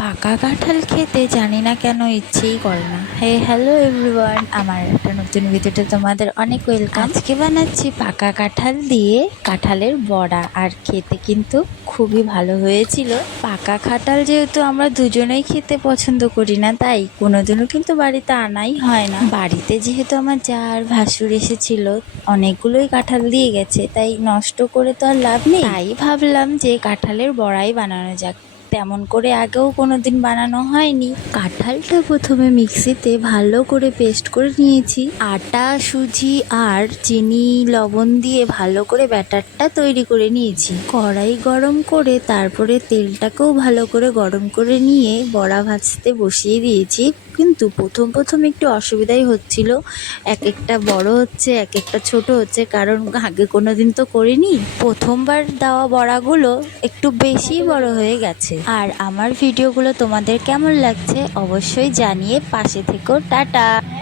পাকা কাঁঠাল খেতে জানি না কেন ইচ্ছেই করে না। হ্যালো এভরিওয়ান, আমার একটা নতুন ভিডিওতে তোমাদের অনেক ওয়েলকাম। আজকে বানাচ্ছি পাকা কাঁঠাল দিয়ে কাঁঠালের বড়া, আর খেতে কিন্তু খুবই ভালো হয়েছিল। পাকা কাঁঠাল যেহেতু আমরা দুজনেই খেতে পছন্দ করি না, তাই কোনোদিনও কিন্তু বাড়িতে আনাই হয় না। বাড়িতে যেহেতু আমার যা আর ভাসুর এসেছিল, অনেকগুলোই কাঁঠাল দিয়ে গেছে, তাই নষ্ট করে তো আর লাভ নেই। তাই ভাবলাম যে কাঁঠালের বড়াই বানানো যাক। তেমন করে আগেও কোনোদিন বানানো হয়নি। কাঁঠালটা প্রথমে মিক্সিতে ভালো করে পেস্ট করে নিয়েছি। আটা, সুজি আর চিনি, লবণ দিয়ে ভালো করে ব্যাটারটা তৈরি করে নিয়েছি। কড়াই গরম করে তারপরে তেলটাকেও ভালো করে গরম করে নিয়ে বড়া ভাজতে বসিয়ে দিয়েছি। কিন্তু প্রথম একটু অসুবিধাই হচ্ছিল, এক একটা বড় হচ্ছে, এক একটা ছোট হচ্ছে, কারণ আগে কোনোদিন তো করিনি। প্রথমবার দেওয়া বড়াগুলো একটু বেশি বড় হয়ে গেছে। আর আমার ভিডিওগুলো তোমাদের কেমন লাগছে অবশ্যই জানিয়ে পাশে থেকো। টাটা।